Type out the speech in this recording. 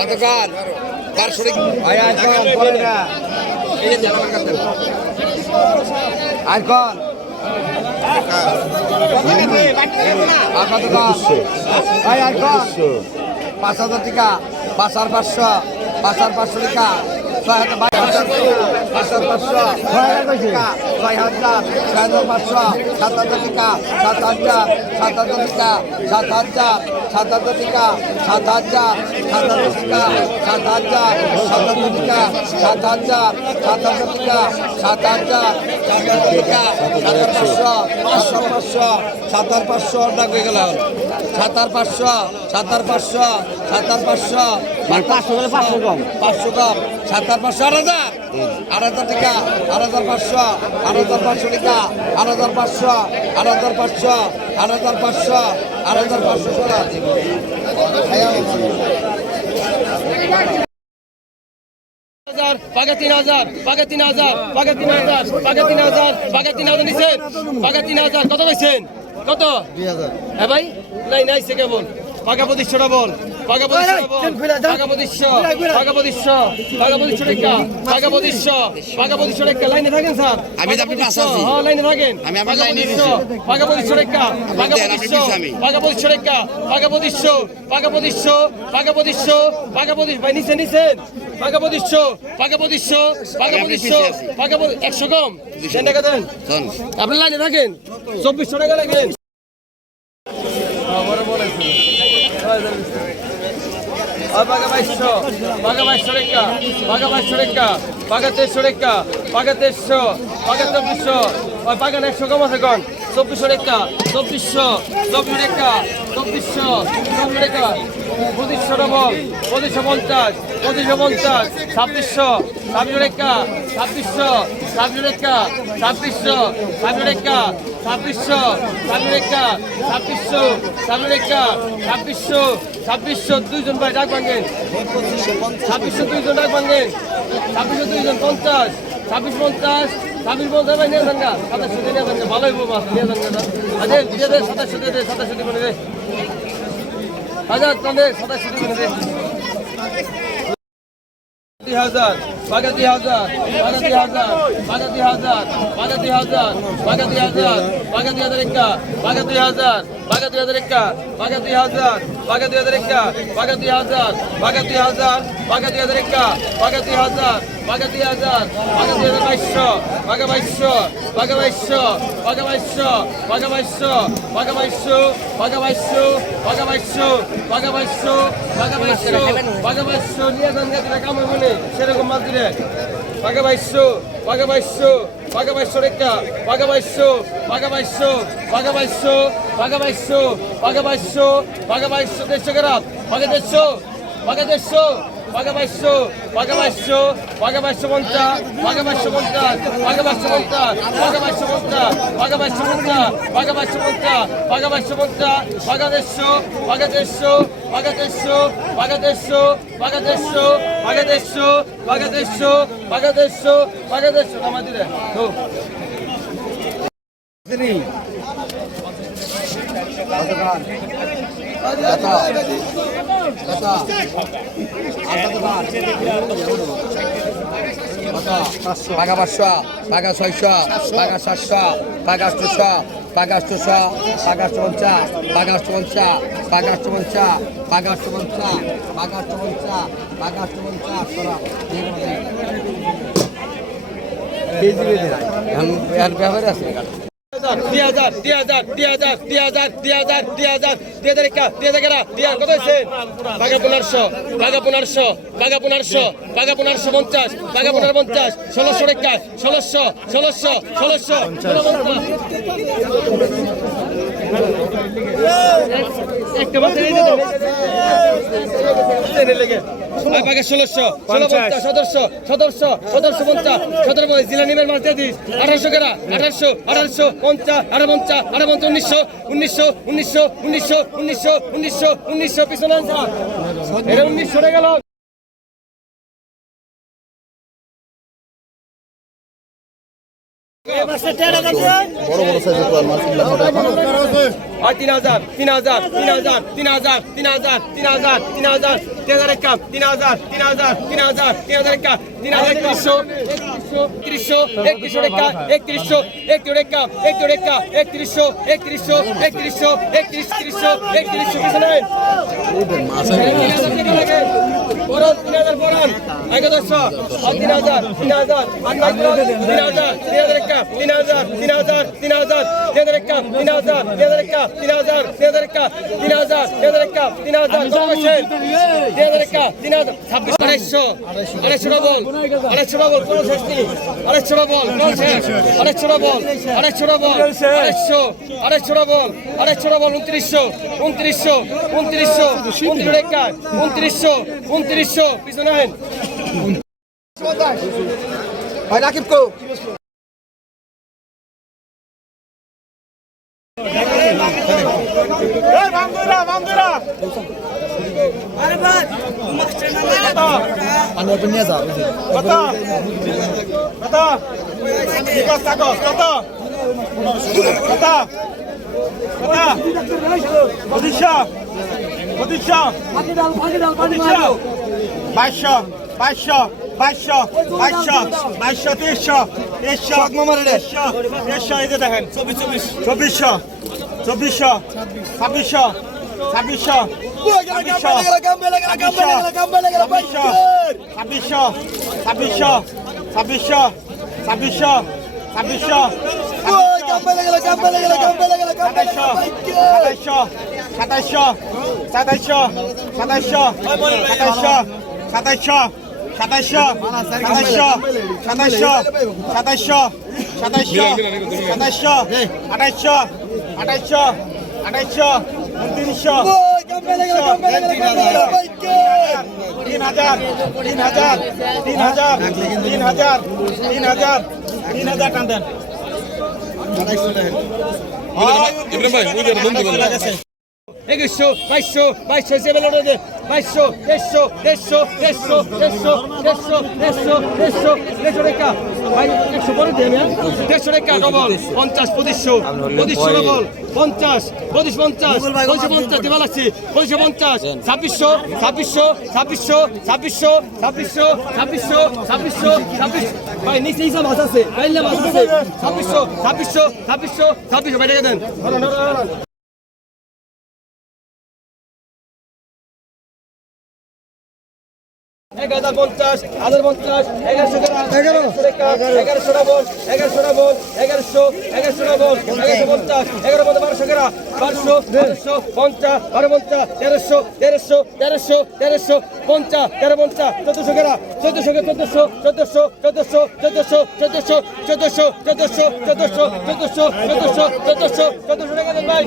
গতকাল তার শরীর আর কল পাঁচ হাজার টাকা পাঁচ হাজার পাঁচশো পাঁচ হাজার পাঁচশো টাকা। ছয় হাজার ছয় হাজার পাঁচশো সাত হাজার টাকা সাত হাজার সাত হাজার টাকা সাত হাজার সাত হাজার টাকা সাত হাজার সাত হাজার টাকা সাত হাজার সাত হাজার টাকা সাত হাজার সাত হাজার টাকা সাত হাজার সাত হাজার টাকা সাতার পাঁচশো পাঁচশো পাঁচশো সাতার পাঁচশো টাকা হয়ে গেল সাতার পাঁচশো সাতার পাঁচশো সাতার পাঁচশো পাঁচশো পাঁচশো কম। পাঁচশো কম। সাতার পাঁচশো আট হাজার? আট হাজার টাকা আট হাজার পাঁচশো আট হাজার পাঁচশো টাকা আট হাজার পাঁচশো আট হাজার পাঁচশো আট হাজার পাঁচশো আট হাজার পাঁচশো সোনা হাজার পাকা তিন হাজার পাকা তিন হাজার পাকা তিন হাজার পাকা তিন হাজার পাকা তিন হাজার নিছেন? পাকা তিন হাজার কত পাইছেন? কত? হ্যাঁ ভাই নাই নাই সে কেবল। পাকা পঁচিশশোটা বল। আমি আপনি পাশে আছি। লাইনে থাকেন। আমি আমার লাইনে পাকা পঁচিশশো রেখা পাকা পঁচিশশো পাকা পঁচিশশো রেখা পাকা পঁচিশশো পাকা পঁচিশশো পাকা পঁচিশশো পাকা পঁচিশ ভাই নিচে নিচে। পাকা পঁচিশশো পাকা পঁচিশশো পাকা পঁচিশশো পাকা একশো কম টাকা দেন আপনি লাইনে থাকেন। চব্বিশশো টাকা লাগেন। ಭಾಗವಹಿಸ ಭಾಗವಹಿಸೋರೆಕ್ಕ ಭಾಗವಹಿಸೋರೆಕ್ಕ ಭಾಗತೇಶ್ವರೆಕ್ಕ ಭಾಗತೇಶ ಭಾಗತವಿಶ್ವ বাগানে সুগমসাগণ চব্বিশশো রেখা, চব্বিশশো চব্বিশ রেখা, চব্বিশশো চব্বিশ রেখা, পঁচিশশো নবম পঁচিশশো পঞ্চাশ পঁচিশশো পঞ্চাশ, ছাব্বিশশো ছাব্বিশ রেখা, ছাব্বিশশো ছাব্বিশ রেখা, ছাব্বিশশো ছাব্বিশ রেখা ছাব্বিশশো ছাব্বিশ রেখা ছাব্বিশশো ছাব্বিশ রেখা ছাব্বিশশো ছাব্বিশশো দুইজন ভাই ডাক ভাঙেন। ছাব্বিশশো দুইজন ডাক ভাঙেন। ছাব্বিশশো দুইজন পঞ্চাশ, ছাব্বিশ পঞ্চাশ ছাব্বিশ পঞ্চাশ ভাই নিয়ে যান গা সাতাশশো নিয়ে যান গা ভালোই বউ মাছ, নিয়ে যান গা আরে দিয়ে দে, সাতাশশো দিয়ে দে, সাতাশশো দিয়ে দে। হাজার তাহলে সাতাশশো দিয়ে দে। দুই হাজার। বাগাতি হাজার বাগাতি হাজার বাগাতি হাজার বাগাতি হাজার বাগাতি হাজার বাগাতি হাজার একা বাগাতি হাজার বাগাতি হাজার একা বাগাতি হাজার। বাগা দুই হাজার একা বাগা দুই হাজার বাগা দুই হাজার বাগা দুই হাজার একা বাগা দুই হাজার বাগা দুই হাজার বাগা দুই হাজার বাইশশো বাগা বাইশশো বাগা বাইশশো বাগা বাইশশো বাগা বাইশশো বাগা বাইশশো বাগা বাইশশো বাগা বাইশশো বাগা বাইশশো বাগা বাইশশো বাগা বাইশশো নিয়ে যান গেছে কাম বলে সেরকম মাছ দিলে বাগা বাইশশো বাগা বাইশশো বাগা বাইশশো রেখা বাগা বাইশশো বাগা বাইশশো বাগা বাইশশো বাগা বাইশশো বাগা বাইশশো বাগা বাইশশো দেড়শো গ্রাম বাগা দেড়শো বাগা দেড়শো বাগা বাইশশো বাগা বাইশশো বাগা বাইশশো পঞ্চাশ বাগা বাইশশো পঞ্চাশ বাগা বাইশশো পঞ্চাশ বাগা বাইশশো পঞ্চাশ বাগা বাইশশো পঞ্চাশ বাগা বাইশশো পঞ্চাশ পাকা পাঁচশো পাকা ছয়শো পাকা সাতশো পাকা আটশোশো পাকা আটশোশো পাকা আটশো পঞ্চাশ পাকা আটশো পঞ্চাশ পাকা আটশো পঞ্চাশ পাকা আটশো পঞ্চাশ পাকা আটশো পঞ্চাশ পাকা আটশো পঞ্চাশ ব্যাপারে আছে দুই হাজার দুই হাজার দুই হাজার দুই হাজার দুই হাজার দুই হাজার দুই হাজার একা দুই হাজার কেনা দুই হাজার কত হয়েছে বাঘা পনেরোশো বাঘা পনেরোশো বাঘা পনেরোশো বাঘা পনেরোশো পঞ্চাশ একটা বছর এই যে লেগে বাঘা ষোলোশো ষোলো পঞ্চাশ। সতেরোশো সতেরোশো সতেরোশো পঞ্চাশ সতেরো পঞ্চাশ। জিলা নিবেন মাছ দিয়ে দিস। আঠারোশো কেনা আঠারোশো আঠারোশো পঞ্চাশ আঠারো পঞ্চাশ আঠারো পঞ্চাশ উনিশশো উনিশশো উনিশশো উনিশশো উনিশশো উনিশশো উনিশশো পিছনে এটা উনিশশো গেল বড় বড় সাইজের কোয়াল মাছগুলো মোটামুটি আর তিন হাজার তিন হাজার তিন হাজার তিন হাজার তিন হাজার তিন হাজার তিন হাজার তিন হাজার এক কাপ তিন হাজার তিন হাজার তিন হাজার তিন হাজার এক কাপ তিন হাজার একত্রিশশো একত্রিশশো একত্রিশশো টাকা একত্রিশশো একত্রিশ টাকা একত্রিশ টাকা একত্রিশশো একত্রিশশো একত্রিশশো একত্রিশ ত্রিশশো একত্রিশশো কিছু নেই তিন হাজার টাকা লাগে বরং তিন হাজার তিন হাজার তিন হাজার তিন হাজার এক তিন হাজার তিন হাজার তিন হাজার তিন হাজার এক তিন হাজার তিন হাজার এক তিন হাজার তিন এক তিন হাজার তিন হাজার এক তিন হাজার তিন হাজার এক তিন হাজার ছাব্বিশ আড়াইশো আড়াইশো বল আড়াইশো বল কোন শেষ নেই আরে ছোড়া বল আরেক ছোড়া বল। আরেক ছোড়া বল আরেকশো আরেক ছোড়া বল আরেক ছোট বল উনত্রিশশো উনত্রিশশো উনত্রিশশো উনত্রিশশো উনত্রিশশো পিছনে আমি ওটা নিয়ে যাও কত কত বিকাশ থাকস কত কত কত প্রতিষ্ঠা। প্রতিষ্ঠা। বাইশশো বাইশশো বাইশশো বাইশশো বাইশশো তেইশশো তেইশশো তেইশশো এই যে দেখেন। চব্বিশ চব্বিশ। চব্বিশশো। চব্বিশশো ছাব্বিশশো ছাব্বিশশো ছাব্বিশশো ছাব্বিশশো ছাব্বিশশো ছাব্বিশশো ছাব্বিশশো ছাব্বিশশো সাতাইশশো সাতাইশশো সাতাইশশো সাতাইশশো সাতাইশশো সাতাইশশো সাতাইশশো সাতাইশশো সাতাইশশো সাতাইশশো সাতাইশশো আঠাইশশো আঠাইশশো আঠাইশশো উনত্রিশশো তিন হাজার তিন হাজার তিন হাজার তিন হাজার তিন হাজার তিন হাজার টান দেন। একুশশো বাইশশো বাইশশো সেভেন হান্ড্রেড বাইশশো দেড়শো দেড়শো দেড়শো দেড়শো দেড়শো দেড়শো দেড়শো দেড়শো টাকা। ভাই একশো পরে দেন দেড়শো টাকা ডবল পঞ্চাশ পঁচিশশো পঁচিশশো ডবল পঞ্চাশ পঁচিশ পঞ্চাশ পঁচিশশো পঞ্চাশ দেওয়া লাগছে পঁচিশশো পঞ্চাশ ছাব্বিশশো ছাব্বিশশো ছাব্বিশশো ছাব্বিশশো ছাব্বিশশো ছাব্বিশশো ছাব্বিশশো ছাব্বিশ ভাই নিচে হিসাব মাছ আছে। ছাব্বিশশো ছাব্বিশশো ছাব্বিশশো ছাব্বিশশো ভাই টাকা দেন। এক হাজার পঞ্চাশ হাজার পঞ্চাশ এগারোশো এগারোশো এগারোশো বল এগারোশো বল এগারোশো এগারোশো বল এগারোশো পঞ্চাশ এগারো পঞ্চাশ বারোশো গেরা বারোশো বারোশো পঞ্চাশ বারো পঞ্চাশ তেরোশো তেরোশো তেরোশো তেরোশো পঞ্চাশ তেরো পঞ্চাশ চোদ্দশো গেরা চোদ্দশো চোদ্দশো চোদ্দশো চোদ্দশো চোদ্দশো চোদ্দশো চোদ্দশো চোদ্দশো চোদ্দশো চোদ্দশো চোদ্দশো চোদ্দশো চোদ্দশো টাকা দেন ভাই